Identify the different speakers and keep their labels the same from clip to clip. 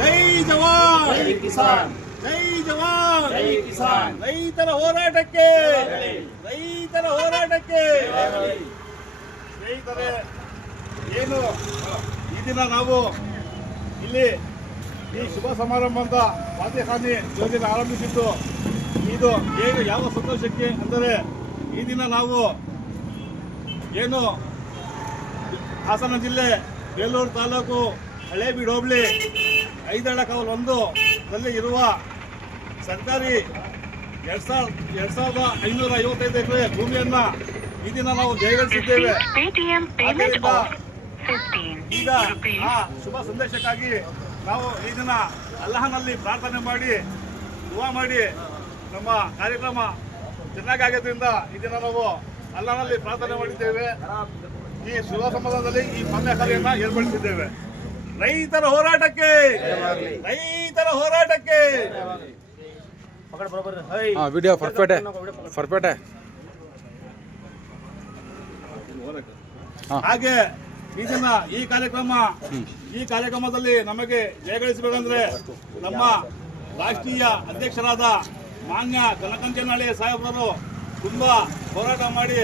Speaker 1: ಜೈ ಜವಾನ್!
Speaker 2: ಜೈ ಕಿಸಾನ್!
Speaker 1: ಜೈ ಜವಾನ್!
Speaker 2: ಜೈ ಕಿಸಾನ್!
Speaker 1: ರೈತರ ಹೋರಾಟಕ್ಕೆ! ರೈತರ ಹೋರಾಟಕ್ಕೆ! ಸ್ನೇಹಿತರೆ ಏನು? ಈ ದಿನ ನಾವು ಇಲ್ಲಿ ಈ ಶುಭ ಸಮಾರಂಭದ ಫಾತಿಹಾನಿ ಯೋಜನೆ ಆರಂಭಿಸಿದ್ದು. ಇದು ಏನು ಯಾವ ಸಂತೋಷಕ್ಕೆ ಅಂದರೆ ಈ ದಿನ ನಾವು ಏನು ಹಾಸನ ಜಿಲ್ಲೆ ಬೇಲೂರು ತಾಲೂಕು ಹಳೇಬೀಡು ಹೋಬಳಿ ಐದಳ ಕಾವಲ್ ಒಂದು. ನಲ್ಲಿ ಇರುವ ಸರ್ಕಾರಿ ಎರಡ್ ಸಾವಿರ ಎರಡ್ ಸಾವಿರದ ಐನೂರ ಐವತ್ತೈದು ಎಕರೆ ಭೂಮಿಯನ್ನ ಈ ದಿನ ನಾವು ಜಯಗಳಿಸಿದ್ದೇವೆ.
Speaker 3: Paytm payment
Speaker 1: ಆದ್ದರಿಂದ
Speaker 3: 15
Speaker 1: ಈಗ. ಆ ಶುಭ ಸಂದೇಶಕ್ಕಾಗಿ ನಾವು ಈ ದಿನ ಅಲ್ಲಹನಲ್ಲಿ ಪ್ರಾರ್ಥನೆ ಮಾಡಿ ದುವಾ ಮಾಡಿ ನಮ್ಮ ಕಾರ್ಯಕ್ರಮ ಚೆನ್ನಾಗಿ ಆಗಿದ್ದರಿಂದ ಈ ದಿನ ನಾವು ಅಲ್ಲಹನಲ್ಲಿ ಪ್ರಾರ್ಥನೆ ಮಾಡಿದ್ದೇವೆ. ಈ ಶುಭ ಸಂಬಂಧದಲ್ಲಿ ಈ ಪಂದ್ಯಕಾರಿಯನ್ನ ಏರ್ಪಡಿಸಿದ್ದೇವೆ. ರೈತರ ಹೋರಾಟಕ್ಕೆ ರೈತರ ಹೋರಾಟಕ್ಕೆ.
Speaker 4: ವಿಡಿಯೋ ಫರ್ಪೇಟೆ ಫರ್ಪೇಟೆ
Speaker 1: ಹಾಗೆ ಈ ದಿನ ಈ ಕಾರ್ಯಕ್ರಮ ಈ ಕಾರ್ಯಕ್ರಮದಲ್ಲಿ ನಮಗೆ ಜಯಗಳಿಸಬೇಕಂದ್ರೆ ನಮ್ಮ ರಾಷ್ಟ್ರೀಯ ಅಧ್ಯಕ್ಷರಾದ ಮಾನ್ಯ ಕನಕಂಚನಹಳ್ಳಿ ಸಾಹೇಬರು ತುಂಬಾ ಹೋರಾಟ ಮಾಡಿ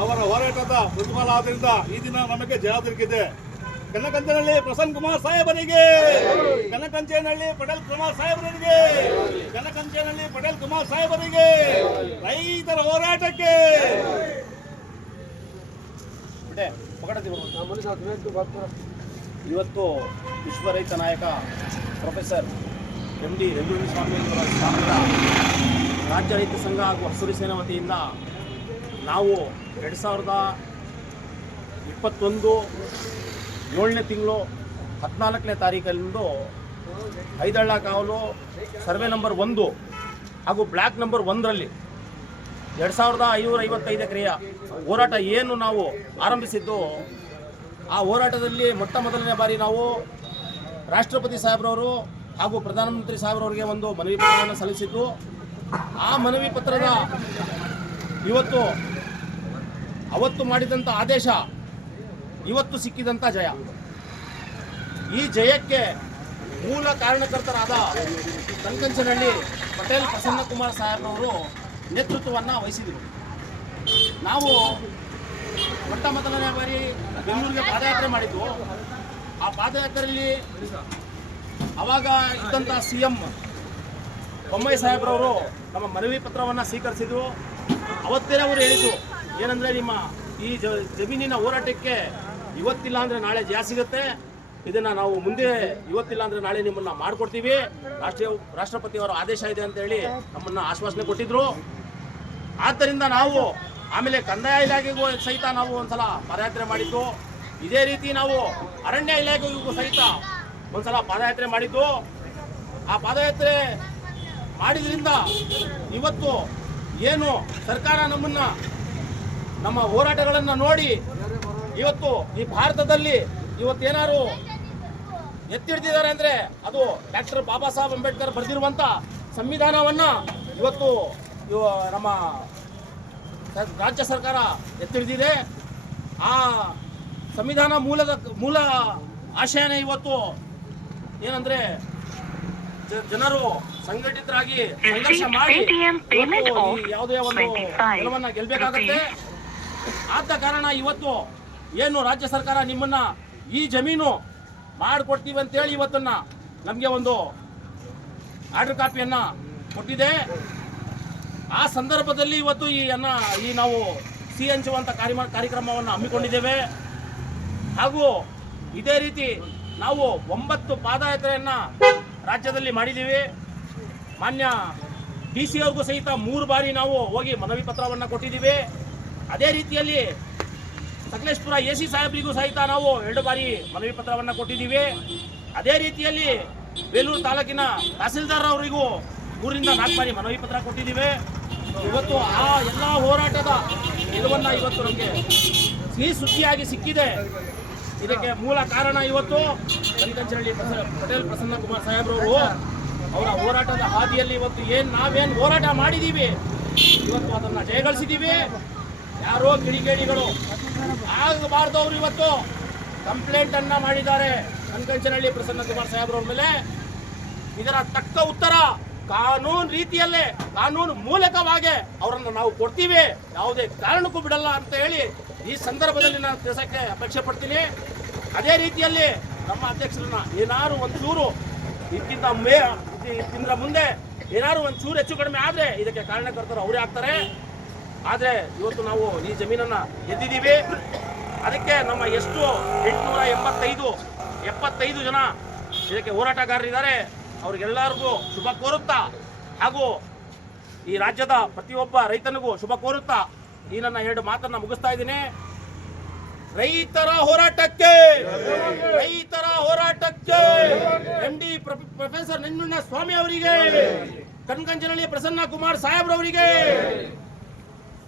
Speaker 1: ಅವರ ಹೋರಾಟದ ಪ್ರತಿಫಲ ಆದ್ರಿಂದ ಈ ದಿನ ನಮಗೆ ಜಯ ದೊರಕಿದೆ. ಕನಕಂಚನಹಳ್ಳಿ ಪ್ರಸನ್ನ ಕುಮಾರ್ ಸಾಹೇಬರಿಗೆ ಕನಕಂಚನಹಳ್ಳಿ ಪಟೇಲ್ ಕುಮಾರ್ ಸಾಹೇಬರಿಗೆ ಕನಕಂಚನಹಳ್ಳಿ ಪಟೇಲ್ ಕುಮಾರ್ ಸಾಹೇಬರಿಗೆ, ರೈತರ ಹೋರಾಟಕ್ಕೆ.
Speaker 2: ಇವತ್ತು ವಿಶ್ವ ರೈತ ನಾಯಕ ಪ್ರೊಫೆಸರ್ ಎಂ ಡಿ ರಘುವೀರ ಸ್ವಾಮಿಯವರ ಸ್ಥಾನದ ರಾಜ್ಯ ರೈತ ಸಂಘ ಹಾಗೂ ಹಸಿರು ಸೇನೆ ವತಿಯಿಂದ ನಾವು ಎರಡು ಸಾವಿರದ ಇಪ್ಪತ್ತೊಂದು ಏಳನೇ ತಿಂಗಳು ಹದಿನಾಲ್ಕನೇ ತಾರೀಕಲ್ಲಿಂದು ಐದಳ್ಳ ಕಾವಲು ಸರ್ವೆ ನಂಬರ್ ಒಂದು ಹಾಗೂ ಬ್ಲ್ಯಾಕ್ ನಂಬರ್ ಒಂದರಲ್ಲಿ ಎರಡು ಸಾವಿರದ ಐನೂರ ಐವತ್ತೈದು ಎಕರೆಯ ಹೋರಾಟ ಏನು ನಾವು ಆರಂಭಿಸಿದ್ದು ಆ ಹೋರಾಟದಲ್ಲಿ ಮೊಟ್ಟ ಮೊದಲನೇ ಬಾರಿ ನಾವು ರಾಷ್ಟ್ರಪತಿ ಸಾಹೇಬ್ರವರು ಹಾಗೂ ಪ್ರಧಾನಮಂತ್ರಿ ಸಾಹೇಬ್ರವರಿಗೆ ಒಂದು ಮನವಿ ಪತ್ರವನ್ನು ಸಲ್ಲಿಸಿದ್ದು, ಆ ಮನವಿ ಪತ್ರದ ಇವತ್ತು ಅವತ್ತು ಮಾಡಿದಂಥ ಆದೇಶ ಇವತ್ತು ಸಿಕ್ಕಿದಂಥ ಜಯ. ಈ ಜಯಕ್ಕೆ ಮೂಲ ಕಾರಣಕರ್ತರಾದ ಕಂಕಂಚನಹಳ್ಳಿ ಪಟೇಲ್ ಪ್ರಸನ್ನಕುಮಾರ್ ಸಾಹೇಬ್ರವರು ನೇತೃತ್ವವನ್ನು ವಹಿಸಿದರು. ನಾವು ಮೊಟ್ಟ ಮೊದಲನೇ ಬಾರಿ ಬೆಂಗಳೂರಿಗೆ ಪಾದಯಾತ್ರೆ ಮಾಡಿದ್ವು. ಆ ಪಾದಯಾತ್ರೆಯಲ್ಲಿ ಅವಾಗ ಇದ್ದಂಥ ಸಿ ಎಂ ಬೊಮ್ಮಾಯಿ ಸಾಹೇಬ್ರವರು ನಮ್ಮ ಮನವಿ ಪತ್ರವನ್ನು ಸ್ವೀಕರಿಸಿದ್ರು. ಅವತ್ತೇ ಅವರು ಹೇಳಿದ್ರು, ಏನಂದರೆ ನಿಮ್ಮ ಈ ಜಮೀನಿನ ಹೋರಾಟಕ್ಕೆ ಇವತ್ತಿಲ್ಲ ಅಂದರೆ ನಾಳೆ ಜಯ ಸಿಗುತ್ತೆ. ಇದನ್ನು ನಾವು ಮುಂದೆ ಇವತ್ತಿಲ್ಲ ಅಂದರೆ ನಾಳೆ ನಿಮ್ಮನ್ನು ಮಾಡಿಕೊಡ್ತೀವಿ. ರಾಷ್ಟ್ರೀಯ ರಾಷ್ಟ್ರಪತಿಯವರ ಆದೇಶ ಇದೆ ಅಂತ ಹೇಳಿ ನಮ್ಮನ್ನು ಆಶ್ವಾಸನೆ ಕೊಟ್ಟಿದ್ರು. ಆದ್ದರಿಂದ ನಾವು ಆಮೇಲೆ ಕಂದಾಯ ಇಲಾಖೆಗೂ ಸಹಿತ ನಾವು ಒಂದ್ಸಲ ಪಾದಯಾತ್ರೆ ಮಾಡಿದ್ದು. ಇದೇ ರೀತಿ ನಾವು ಅರಣ್ಯ ಇಲಾಖೆಗೂ ಸಹಿತ ಒಂದ್ಸಲ ಪಾದಯಾತ್ರೆ ಮಾಡಿದ್ದು. ಆ ಪಾದಯಾತ್ರೆ ಮಾಡಿದ್ರಿಂದ ಇವತ್ತು ಏನು ಸರ್ಕಾರ ನಮ್ಮನ್ನ ನಮ್ಮ ಹೋರಾಟಗಳನ್ನು ನೋಡಿ ಇವತ್ತು ಈ ಭಾರತದಲ್ಲಿ ಇವತ್ತೇನಾದ್ರು ಎತ್ತಿಡ್ತಿದ್ದಾರೆ ಅಂದ್ರೆ ಅದು ಡಾಕ್ಟರ್ ಬಾಬಾ ಸಾಹೇಬ್ ಅಂಬೇಡ್ಕರ್ ಬರೆದಿರುವಂತ ಸಂವಿಧಾನವನ್ನ ಇವತ್ತು ಇವ- ನಮ್ಮ ರಾಜ್ಯ ಸರ್ಕಾರ ಎತ್ತಿಡಿದಿದೆ. ಆ ಸಂವಿಧಾನ ಮೂಲದ ಮೂಲ ಆಶಯನೇ ಇವತ್ತು ಏನಂದ್ರೆ ಜನರು ಸಂಘಟಿತರಾಗಿ ಸಂಘರ್ಷ ಮಾಡಿ ಯಾವುದೇ ಒಂದು
Speaker 3: 25
Speaker 2: ಗೆಲ್ಲಬೇಕಾಗತ್ತೆ ಗೆಲ್ಬೇಕಾಗತ್ತೆ. ಆದ ಕಾರಣ ಇವತ್ತು ಏನು ರಾಜ್ಯ ಸರ್ಕಾರ ನಿಮ್ಮನ್ನ ಈ ಜಮೀನು ಮಾಡಿಕೊಡ್ತೀವಿ ಅಂತೇಳಿ ಇವತ್ತನ್ನ ನಮಗೆ ಒಂದು ಆರ್ಡರ್ ಕಾಪಿಯನ್ನ ಕೊಟ್ಟಿದೆ. ಆ ಸಂದರ್ಭದಲ್ಲಿ ಇವತ್ತು ಈ ಅನ್ನ, ಈ ನಾವು ಸಿ ಹಂಚುವಂಥ ಕಾರ್ಯ ಕಾರ್ಯಕ್ರಮವನ್ನು ಹಮ್ಮಿಕೊಂಡಿದ್ದೇವೆ. ಹಾಗೂ ಇದೇ ರೀತಿ ನಾವು ಒಂಬತ್ತು ಪಾದಯಾತ್ರೆಯನ್ನು ರಾಜ್ಯದಲ್ಲಿ ಮಾಡಿದ್ದೀವಿ. ಮಾನ್ಯ ಡಿ ಸಿ ಅವ್ರಿಗೂ ಸಹಿತ ಮೂರು ಬಾರಿ ನಾವು ಹೋಗಿ ಮನವಿ ಪತ್ರವನ್ನು ಕೊಟ್ಟಿದ್ದೀವಿ. ಅದೇ ರೀತಿಯಲ್ಲಿ ಸಕಲೇಶ್ಪುರ ಎ ಸಿ ಸಾಹೇಬರಿಗೂ ಸಹಿತ ನಾವು ಎರಡು ಬಾರಿ ಮನವಿ ಪತ್ರವನ್ನು ಕೊಟ್ಟಿದ್ದೀವಿ. ಅದೇ ರೀತಿಯಲ್ಲಿ ಬೇಲೂರು ತಾಲೂಕಿನ ತಹಸೀಲ್ದಾರ್ ಅವರಿಗೂ ಮೂರಿಂದ ನಾಲ್ಕು ಬಾರಿ ಮನವಿ ಪತ್ರ ಕೊಟ್ಟಿದ್ದೀವಿ. ಇವತ್ತು ಆ ಎಲ್ಲ ಹೋರಾಟದ ಗೆಲುವನ್ನು ಇವತ್ತು ನಮಗೆ ಸಿಹಿ ಸುದ್ದಿಯಾಗಿ ಸಿಕ್ಕಿದೆ. ಇದಕ್ಕೆ ಮೂಲ ಕಾರಣ ಇವತ್ತು ಕನಕಂಚನಹಳ್ಳಿ ಪಟೇಲ್ ಪ್ರಸನ್ನ ಕುಮಾರ್ ಸಾಹೇಬ್ರವರು ಅವರ ಹೋರಾಟದ ಹಾದಿಯಲ್ಲಿ ಇವತ್ತು ಏನು ನಾವೇನು ಹೋರಾಟ ಮಾಡಿದ್ದೀವಿ ಇವತ್ತು ಅದನ್ನು ಜಯಗಳಿಸಿದ್ದೀವಿ ಯಾರೋ ಕಿಡಿಗೇಡಿಗಳು. ಆಗಬಾರ್ದವ್ರು ಇವತ್ತು. ಕಂಪ್ಲೇಂಟ್ ಅನ್ನ ಮಾಡಿದ್ದಾರೆ. ಕನ್ಕಂಚನಹಳ್ಳಿ ಪ್ರಸನ್ನ ಕುಮಾರ್ ಸಾಹೇಬ್ರವ್ರ ಮೇಲೆ. ಇದರ ತಕ್ಕ ಉತ್ತರ ಕಾನೂನು ರೀತಿಯಲ್ಲೇ, ಕಾನೂನು ಮೂಲಕವಾಗಿ ಅವರನ್ನು ನಾವು ಕೊಡ್ತೀವಿ. ಯಾವುದೇ ಕಾರಣಕ್ಕೂ ಬಿಡಲ್ಲ ಅಂತ ಹೇಳಿ ಈ ಸಂದರ್ಭದಲ್ಲಿ ನಾನು ತಿಳಿಸಕ್ಕೆ ಅಪೇಕ್ಷೆ ಪಡ್ತೀನಿ. ಅದೇ ರೀತಿಯಲ್ಲಿ ನಮ್ಮ ಅಧ್ಯಕ್ಷರನ್ನ ಏನಾದ್ರು ಚೂರು ಇದಕ್ಕಿಂತ ಮೇ ಇದಕ್ಕಿಂತ ಮುಂದೆ ಏನಾದ್ರು ಒಂಚೂರು ಹೆಚ್ಚು ಕಡಿಮೆ ಆದರೆ ಇದಕ್ಕೆ ಕಾರಣಕರ್ತರು ಅವರೇ ಆಗ್ತಾರೆ. ಆದರೆ ಇವತ್ತು ನಾವು ಈ ಜಮೀನನ್ನ ಎದ್ದಿದ್ದೀವಿ ಅದಕ್ಕೆ ನಮ್ಮ ಎಷ್ಟು ಎಂಟುನೂರ ಎಂಬತ್ತೈದು, ಎಪ್ಪತ್ತೈದು ಜನ ಇದಕ್ಕೆ ಹೋರಾಟಗಾರರಿದ್ದಾರೆ. ಅವ್ರಿಗೆಲ್ಲರಿಗೂ ಶುಭ ಕೋರುತ್ತಾ ಹಾಗೂ ಈ ರಾಜ್ಯದ ಪ್ರತಿಯೊಬ್ಬ ರೈತನಿಗೂ ಶುಭ ಕೋರುತ್ತಾ ಈ ನನ್ನ ಎರಡು ಮಾತನ್ನು ಮುಗಿಸ್ತಾ ಇದ್ದೀನಿ. ರೈತರ ಹೋರಾಟಕ್ಕೆ ರೈತರ ಹೋರಾಟಕ್ಕೆ M D professor Nanjunna Swamy ಅವರಿಗೆ ಕಣ್ಕಂಚನಹಳ್ಳಿ ಪ್ರಸನ್ನ ಕುಮಾರ್ ಸಾಹೇಬ್ರವರಿಗೆ